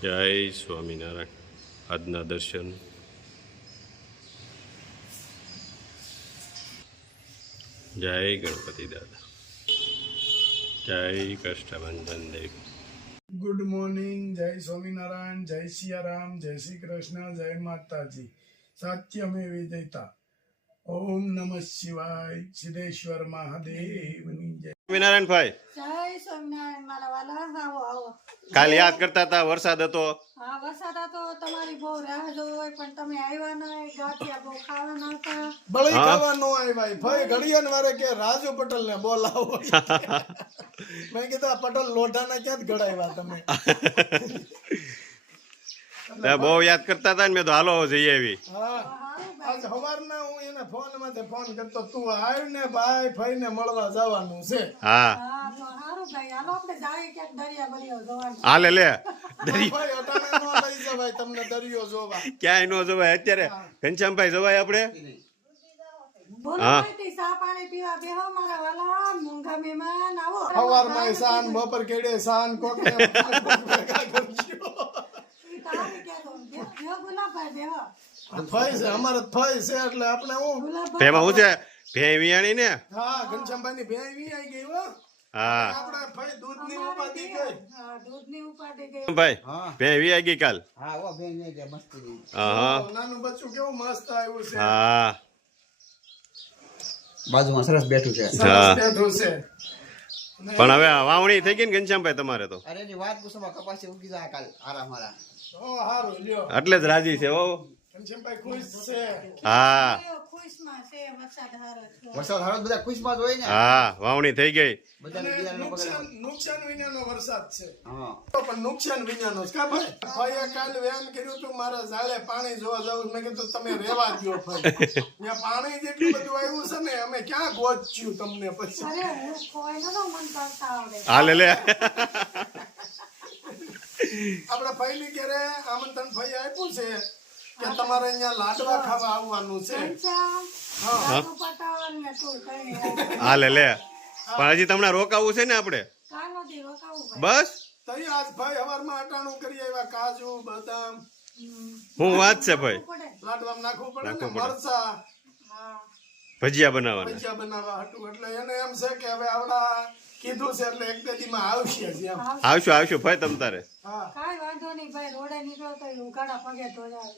જય સ્વામિનારાયણ. આજના દર્શન. જય ગણપતિ દાદા. જય કષ્ટભંજન દેવી. Good morning. જય સ્વામિનારાયણ, જય સિયારામ, જય શ્રી કૃષ્ણ, જય માતાજી. સત્યમેવ જયતા. ઓમ નમઃ શિવાય. સિદ્ધેશ્વર મહાદેવની જય. સ્વામિનારાયણ ભાઈ, જય સ્વામિનારાયણ મારા વાલા. આવો આવો. કાલ યાદ કરતા હતા, વરસાદ હતો. હા, વરસાદ હતો, તમારી બહુ રાહ જોઈ પણ તમે આવ્યા નહીં. ગાંઠિયા બહુ ખાવાના હતા. બળી હા. ખાવાનો આવ્યા ભાઈ. ઘડિયાળ વારે કે રાજુ પટેલ ને બોલાવો. મેં કીધું આ પટેલ લોઢાના ક્યાં જ ઘડાવ્યા તમે. બહુ યાદ કરતા હતા ને, મેં તો હાલો જઈ આવી. હા, આજ સવારના હું એને ફોન માંથી ફોન કરતો, તું આવ ને ભાઈ ફઈ ને મળવા જવાનું છે. હા, હા, તો સારું ભાઈ, હાલો આપણે જાય ક્યાંક દરિયા બરિયા જોવાનું. હાલે લે. ભાઈ અટાણે નો લઈ જવાય તમને દરિયો જોવા. ક્યાંય નો જવાય અત્યારે. ઘનશ્યામભાઈ જવાય આપણે? બોલો હા. ભાઈ, ચા પાણી પીવા બેહો મારા વાલા. મૂંગા મહેમાન આવો. સવારમાં સાન, બપોર કેડે સાન, કોક ને ભેગા કરજો. ઈ તારે કહેતો. બેહો ગુલાબભાઈ, બેહો. ફઈ છે અમારે, ફઈ છે એટલે આપણે હું. ગુલાબભાઈ. ભેમાં શું છે? ભે વિયાણી ને? હા, ઘનશ્યામભાઈ ની ભેવી આવી ગઈ હો. હા આપણે ફઈ દૂધની ઉપાધિ ગઈ. હા, દૂધની ઉપાધિ ગઈ. ભાઈ, ભે વી ગઈ કાલ. હા ઓ બેન ને કે મસ્તી રહી. હા નાનું બચ્ચું કેવું મસ્ત આવ્યું છે. હા બાજુમાં સરસ બેઠું છે. સરસ હા. બેઠું છે. પણ હવે વાવણી થઈ ગઈ ને ઘનશ્યામભાઈ તમારે તો, અરે ની વાત પૂછવા કપાસી ઉગી જાય કાલ આરામ હારા. ઓ હારું લ્યો. એટલે જ રાજી છે. હો ઘનશ્યામભાઈ ખુશ છે. હા ખુશમાં છે, વરસાદ હારો થયો. વરસાદ હારો બધા ખુશમાં જ હોય ને. હા, વાવણી થઈ ગઈ. બધાને અને બિયારણ પકડે. નુકસાન વિનાનો વરસાદ છે. હા પણ નુકસાન વિનાનો છે કા ભાઈ. ભાઈએ કાલ વેન કર્યું તું મારા ઝાડે પાણી જોવા જાવ. મેં કીધું તમે રેવા દ્યો ભાઈ. ત્યાં પાણી જેટલું બધું આવ્યું છે ને, અમે ક્યાં ગોચ્યું તમને પછી. અરે હું કોઈ નતો મન કરતા આવડે. હાલે લે. આપણે પહેલી ક્યારે આમંત્રણ ભાઈ આપ્યું છે કે તમારે અહીંયા લાડવા ખાવા આવવાનું છે. પંચાલ, હા. લાડુ પટાવન ને તું કઈ હાલે લે. પણ હજી તમને રોકાવું છે ને આપણે? કાનો દી રોકાવું ભાઈ. બસ તઈ આજ ભાઈ હવારમાં અટાણું કરી આવ્યા. કાજુ, બદામ, હું વાત છે ભાઈ. પડે. લાડવામાં નાખવું પડે ને, નાખવું પડે. મરચા, હા. ભજીયા બનાવવાના. ભજીયા બનાવવા હતું. એટલે એને એમ છે કે હવે આવડા કીધું છે એટલે એક બે દીમાં આવશે જ એમ. આવશું આવશું ભાઈ તમ તારે. હા, કાંઈ વાંધો નહીં ભાઈ, રોડે નીકળો તો ઈ ઉઘાડા પગે ધોયા.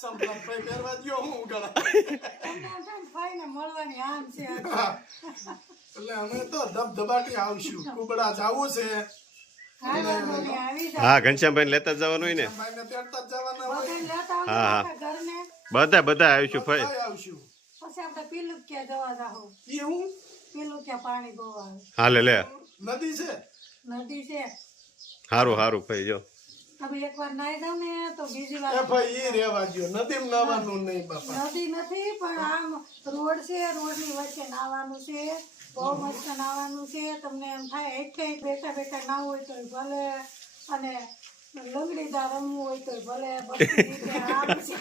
સંપલાત ભાઈ પહેરવા દ્યો હું ઉગાડા. તમને એમ થાય ને ફઈને મળવાની આમ છે. હા. એટલે અમે તો ધબધબાટી આવશું. કુબડા જાવું છે. કાંઈ વાંધો નહીં, આવી જાઓ. હા, ઘનશ્યામભાઈ લેતા જ જવાનું હોય ને. ભાઈને તેડતા જ જવાના હોય. બધાને લેતા આવજો હા, હા. આખા ઘરને. બધા આવશું ભાઈ. બધાય આવશું. પછી આપણે પીલુકિયા જવા જાહો. ઈ હું પીલુકિયા પાણી બહુ આવે. હાલે લે. નદી છે. નદી છે. હારું હારું ભાઈ. જો હવે એકવાર નાઈ જાવ ને તો બીજી એ વાર ભાઈ ઈ રેવા દ્યો. નદીમાં નાવાનું નહીં બાપા. નદી નથી પણ આમ રોડ છે, રોડની વચ્ચે નાવાનું છે, બહુ મસ્ત નાવાનું છે. તમને એમ થાય એટલે બેઠા બેઠા નાવું હોય તો ભલે, અને લંગડીદાર રમવું હોય તો ભલે, બધી રીતે આમ છે.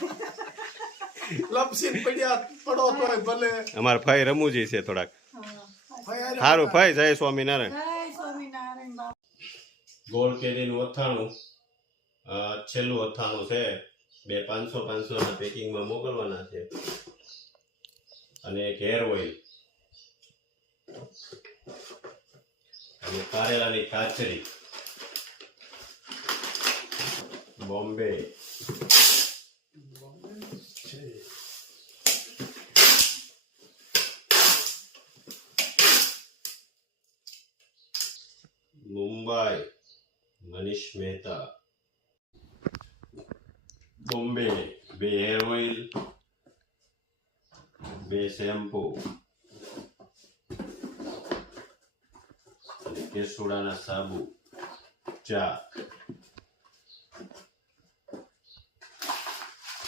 લપસીને પડ્યા પડો તોય ભલે. અમારા ભાઈ રમૂજી છે થોડાક. હા. ભાઈ હારે હારું ભાઈ. જય સ્વામિનારાયણ. જય સ્વામિનારાયણ બાપા. ગોળ કેરીનું અથાણું, છેલ્લું અથાણું છે. બે 500 ના પેકિંગમાં મોકલવાના છે. અને એક હેર ઓઇલ અને કારેલાની કાચરી, Bombay, Mumbai, Manish Mehta, Bombay, 2 hair oil, 2 shampoo, કેસુડાના સાબુ, ચા,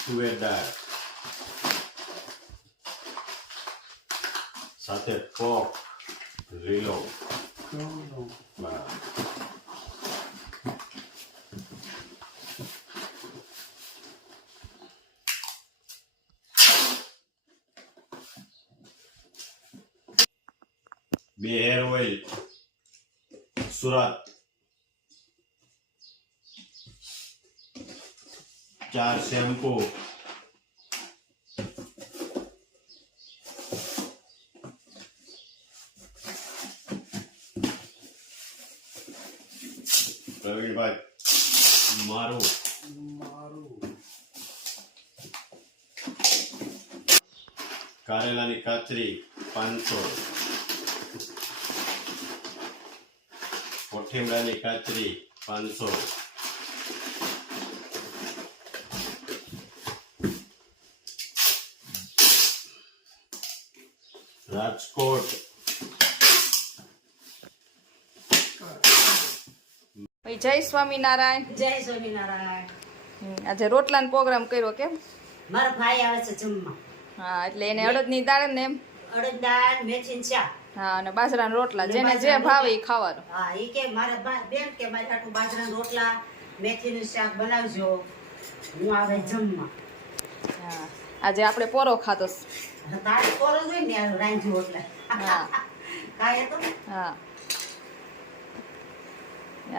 તુવેર દાળ, સાથે પોક રીલો. બરાબર. બે હેર ઓઇલ સુરત, 4 શેમ્પુ, પ્રવીણભાઈ મારું કારેલાની કાચરી 500, કોઠીમડાની કાચરી 500, રાજકોટ ભાઈ જય સ્વામિનારાયણ. જય સ્વામિનારાયણ. આજે રોટલાનો પ્રોગ્રામ કર્યો કેમ? મારો ભાઈ આવે છે જમવા. હા, એટલે એને અડદની દાળ ને એમ. અડદ દાળ, મેથીનું શાક. હા, અને બાજરાના રોટલા, જેને જે ભાવે એ ખાવાનું. હા, ઈ કે મારા બેન કે મારી હાટુ બાજરાના રોટલા, મેથીનું શાક બનાવજો. હું આવે જમવા. હા, આજે આપણે પોરો ખાધો છે. તારે કોરો જોઈ ને રાંધ્યું એટલે. હા કાંઈ તો હા,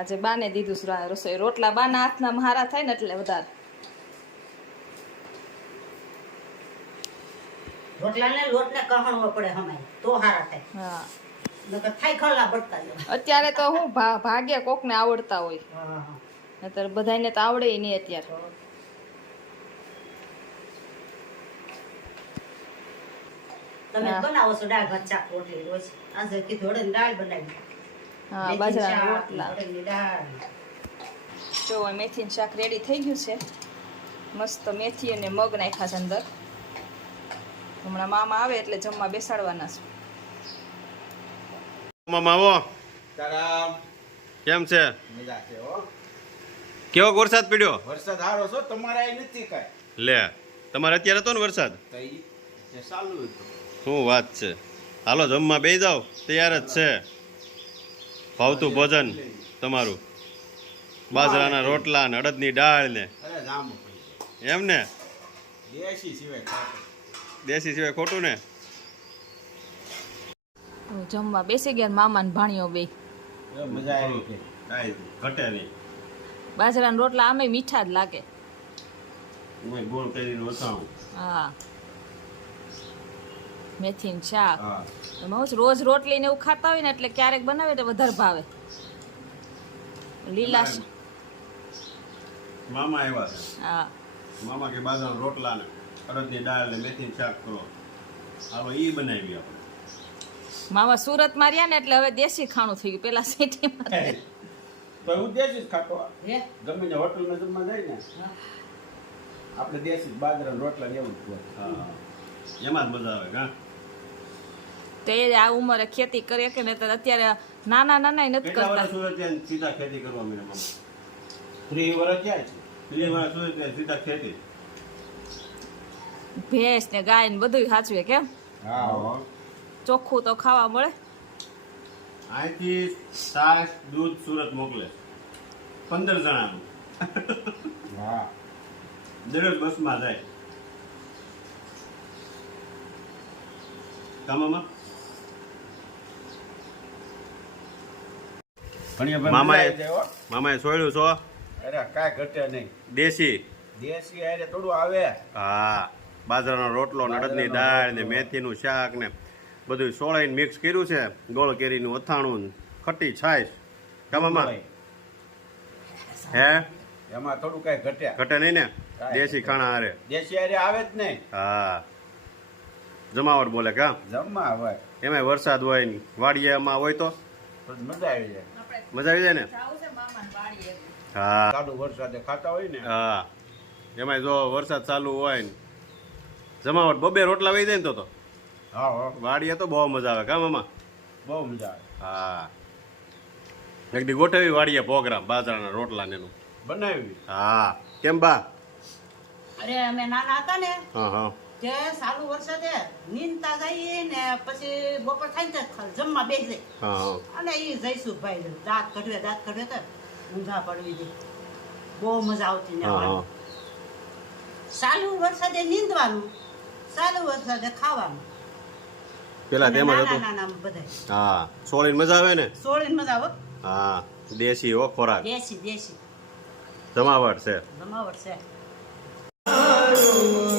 આજે બાને દીધું છે રસોઈ. રોટલા બાના હાથના મારા થાય ને એટલે વધારે. રોટલાને લોટને કહણવો પડે હમાય તો હારા થાય. હા, નકર થાય ખળલા બટકા જેવા. અત્યારે તો હું ભાગ્ય કોકને આવડતા હોય, હા, હા. નતર બધાને તો આવડે નહીં અત્યારે. તમે હા. બનાવો છો દાળ ભાત શાક રોટલી રોજ. આજે કીધું અડદની દાળ બનાવી. હા, મેથીનું બાજરાના શાક, રોટલા. અડદની દાળ. જો મેથીનું શાક રેડી થઈ ગયું છે. મસ્ત મેથી અને મગ નાખ્યા છે અંદર. હમણાં મામા આવે એટલે જમવા બેસાડવાના છે. મામા આવો. તારા કેમ છે? મજા છે હો. કેવો વરસાદ પડ્યો? વરસાદ હારો છો તમારે અહીં નથી કાંઈ. લે, તમારે અત્યારે હતો ને વરસાદ? તો ઈ જે ચાલુ હતું. શું વાત છે? હાલો જમવા બેસી જાઓ, તૈયાર જ છે. ભાવતું ભોજન તમારું, બાજરાના રોટલા ને અડદની દાળ ને અરે જામો પડી એમ ને. દેશી સિવાય ખાતો. દેશી સિવાય ખોટું ને. જમવા બેસી ગયા મામા ને ભાણીઓ બે. મજા આવી કે કાંઈ ઘટે નહીં. બાજરાના રોટલા આમે મીઠા જ લાગે. હું ગોળ કરીને વસાવું. હા, મેથીનું શાક. હા એમાં હું રોજ રોટલી ને એવું ખાતા હોય ને એટલે ક્યારેક બનાવે તો વધારે ભાવે. લીલા મામા આવ્યા છે. હા, મામા કે બાજરાના રોટલા ને અડદની દાળ ને મેથીનું શાક કરો. હાલો ઈ બનાવી આપણે. મામા સુરત માં રહ્યા ને એટલે હવે દેશી ખાણું થઈ ગયું. પેલા સિટીમાં તો હું દેશી જ ખાતો. હે? ગમે ને હોટલમાં જમવા જાય ને આપણે દેશી બાજરાના રોટલા ને એવું જ હોય. હા, એમાં જ મજા આવે. હા, તે આ ઉંમરે ખેતી કરીએ કે નહીં, અત્યારે નાના નાના નથી કેટલા કરતા. વર્ષ સુરત ત્યાં સીધા ખેતી કરવા મીને મામા? 3 વર્ષ ક્યાં છે? 3 વર્ષ સુરત ત્યાં સીધા ખેતી. ભેંસ ને ગાય ને બધું સાચવે કેમ? હા ચોખ્ખું તો ખાવા મળે. અહીંથી છાશ દૂધ સુરત મોકલે 15 જણાનું. હા દરરોજ બસમાં જાય. કામમાં મામાએ સોયડું છો અરે કાંઈ ઘટે નહીં. દેશી. દેશી હારે થોડું આવે. હા, બાજરાનો રોટલો ને અડદની દાળ ને મેથીનું શાક ને બધું સોળાઈને મિક્સ કર્યું છે. ગોળ કેરીનું અથાણું ને ખટ્ટી છાશ. કામમાં હે એમાં થોડું કાંઈ ઘટે. ઘટે નહીં ને. દેશી ખાણા હારે. દેશી હારે આવે જ નહીં. હા, જમાવટ બોલે કા. જમવા હોય એમાંય વરસાદ હોય ને વાડિયામાં હોય તો તો મજા આવી જાય. મજા આવી જાય ને. હા ચાલુ વરસાદે ખાતા હોય ને. હા, એમાંય જો વરસાદ ચાલુ હોય ને જમાવટ બબે રોટલા વહી જાય ને તો હા હો વાડીએ તો બહુ મજા આવે કા મામા. બહુ મજા આવે. હા, એક દી ગોઠવી વાડીએ પ્રોગ્રામ બાજરાના રોટલા ને એનું. બનાવી. હા, કેમ બા? અરે અમે નાના હતા ને હા હા જે ચાલુ વરસાદે નીંદતા જઈએ ને પછી બપોર થાય ને તો જમવા બેસી જાય. હા હા અને એ જયસુખભાઈ દાંત કઢવે તો ઊંઘા પડવી દે. બહુ મજા આવતી ને હા હા ચાલુ વરસાદે નીંદવાનું, ચાલુ વરસાદે ખાવાનું. પેલા અને તેમાં નાના હતું. નાના બધા હા, સોળીને મજા આવે ને. સોળીને મજા આવે. હા, દેશી હો ખોરાક. દેશી દેશી જમાવટ છે. જમાવટ છે. રામ